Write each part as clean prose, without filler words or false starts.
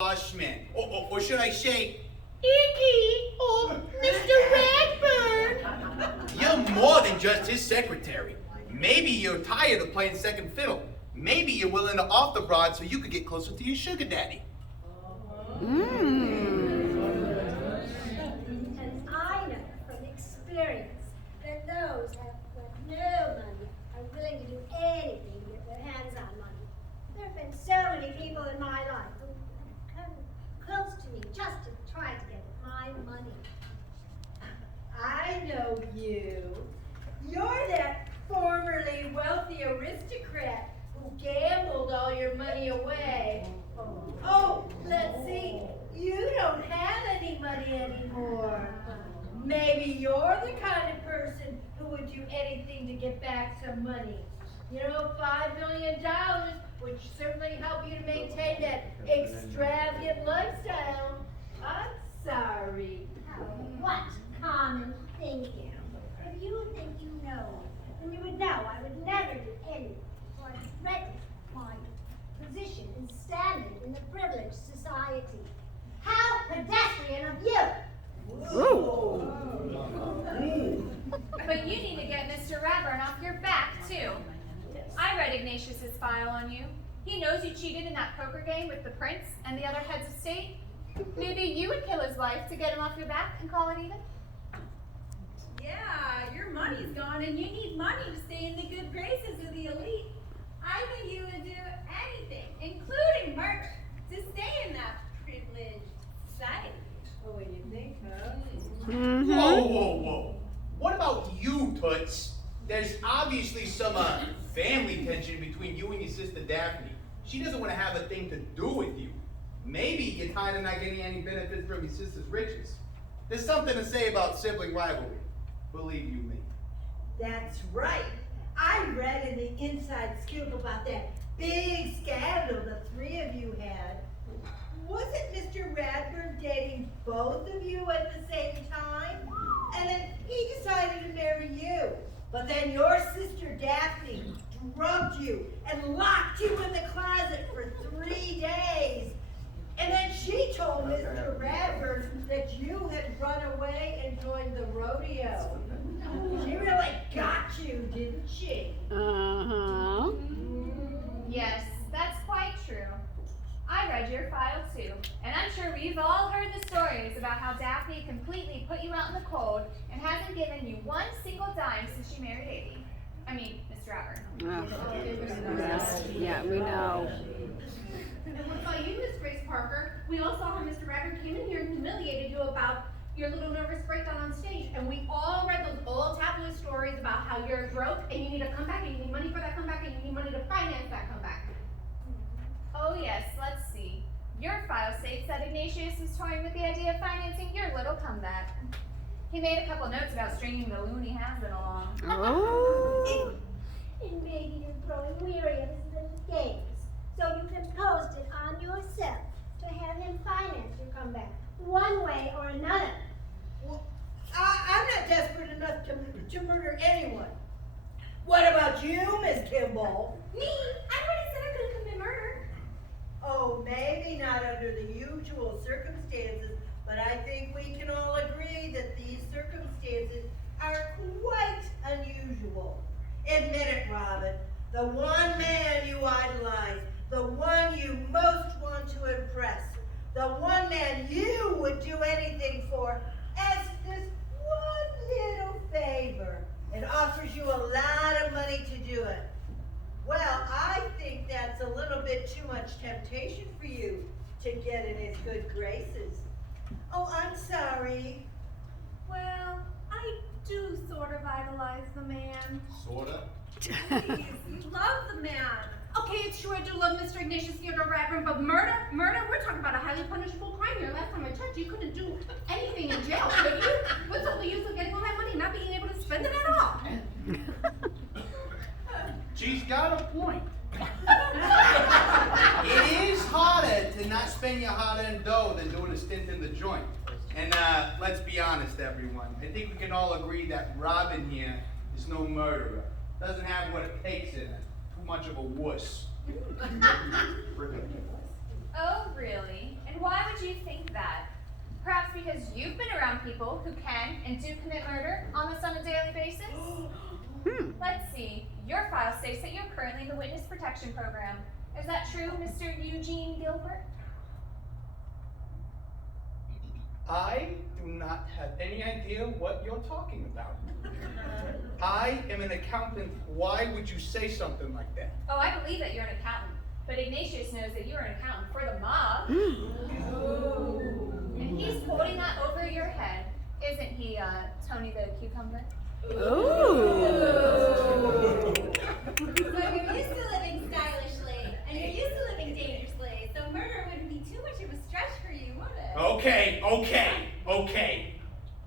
Schmidt, or should I say, Iggy, or Mr. Redburn. you're more than just his secretary. Maybe you're tired of playing second fiddle. Maybe you're willing to off the broad so you could get closer to your sugar daddy. And I know from experience that those who have no money are willing to do anything to get their hands on money. There have been so many people in my life who have come close to me just to try to get my money. I know you. You're that formerly wealthy aristocrat who gambled all your money away. Oh, let's see. You don't have any money anymore. Maybe you're the kind of person who would do anything to get back some money. You know, $5 million would certainly help you to maintain that extravagant lifestyle. I'm sorry. Oh, what common thinking. If you think you know, then you would know I would never do anything for to threaten my position and standing in the privileged society. How pedestrian of you! But you need to get Mr. Radburn off your back, too. I read Ignatius's file on you. He knows you cheated in that poker game with the prince and the other heads of state. Maybe you would kill his wife to get him off your back and call it even? Yeah, your money's gone and you need money to stay in the good graces of the elite. I think you would do anything, including murder, to stay in that privileged society. Oh, what do you think, huh? Whoa. What about you, Toots? There's obviously some family tension between you and your sister Daphne. She doesn't want to have a thing to do with you. Maybe you're tired of not getting any benefits from your sister's riches. There's something to say about sibling rivalry. Believe you me. That's right. I read in the inside scoop about that big scandal the three of you had. Wasn't Mr. Radburn dating both of you at the same time? And then he decided to marry you. But then your sister Daphne drugged you and locked you in the closet for 3 days. And then she told Mr. Radburn that you had run away and joined the rodeo. She really got you, didn't she? Yes, that's quite true. I read your file too, and I'm sure we've all heard the stories about how Daphne completely put you out in the cold and hasn't given you one single dime since she married Davy. I mean, Mr. Radburn. Yeah, we know. And what about you, Miss Grace Parker? We all saw how Mr. Radburn came in here and humiliated you about your little nervous breakdown on stage, and we all read those old tabloid stories about how you're broke and you need a comeback and you need money for that comeback and you need money to finance that comeback. Oh yes, let's see. Your file states that Ignatius is toying with the idea of financing your little comeback. He made a couple notes about stringing the loony has-been along. Oh. And maybe you're growing weary of his little games, so you've imposed it on yourself to have him finance your comeback, one way or another. Well, I'm not desperate enough to murder anyone. What about you, Miss Kimball? Me? I already said I couldn't commit murder. Oh, maybe not under the usual circumstances, but I think we can all agree that these circumstances are quite unusual. Admit it, Robin. The one man you idolize, the one you most want to impress, the one man you would do anything for, asks this one little favor and offers you a lot of money to do it. Well, I think that's a little bit too much temptation for you to get in his good graces. Oh, I'm sorry. Well, I do sort of idolize the man. Sorta? Please, you love the man. Okay, it's true I do love Mr. Ignatius Theodore Radburn, but murder, we're talking about a highly punishable crime here. Last time I checked, you couldn't do anything in jail, could you? What's all the use of getting all that money and not being able to spend it at all? She's got a point. It is harder to not spend your hard-earned dough than doing a stint in the joint. And let's be honest, everyone. I think we can all agree that Robin here is no murderer. Doesn't have what it takes in her. Too much of a wuss. Oh, really? And perhaps because you've been around people who can and do commit murder on a daily basis? Let's see. Your file states that you're currently in the Witness Protection Program. Is that true, Mr. Eugene Gilbert? I do not have any idea what you're talking about. I am an accountant. Why would you say something like that? Oh, I believe that you're an accountant, but Ignatius knows that you're an accountant for the mob. And he's holding that over your head. Isn't he, Tony the Cucumber? Ooh. So you're used to living stylishly, and you're used to living dangerously, so murder wouldn't be too much of a stretch for you, would it? Okay.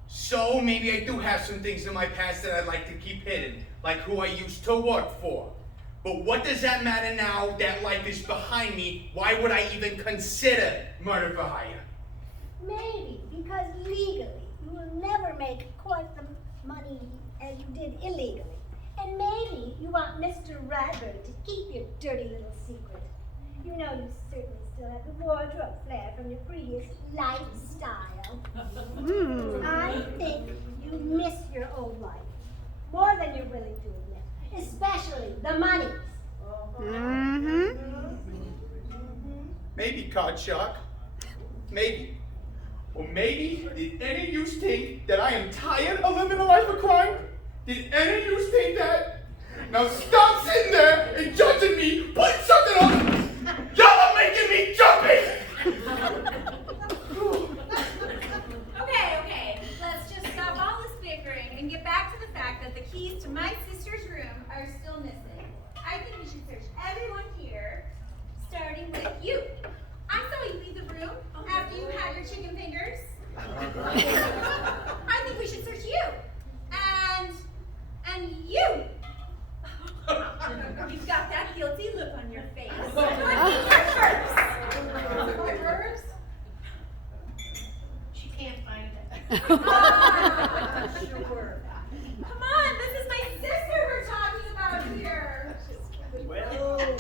So maybe I do have some things in my past that I'd like to keep hidden, like who I used to work for. But what does that matter now that life is behind me? Why would I even consider murder for hire? Maybe because legally you will never make quite the money as you did illegally. And maybe you want Mr. Radford to keep your dirty little secret. You know you certainly still have the wardrobe flair from your previous lifestyle. I think you miss your old life more than you're willing to admit, especially the money. Maybe, Card Shark. Maybe. Or maybe, did any of you think that I am tired of living a life of crime? Did any of you think that? Now stop sitting there and judging me, put something on. Y'all are making me jumpy! Okay, let's just stop all this bickering and get back to the fact that the keys to my sister's room are still missing. I think we should search everyone here, starting with you. I saw you leave the room after you had your chicken fingers. I think we should search you. And you. You've got that guilty look on your face. Purse. She can't find it. Ah, sure.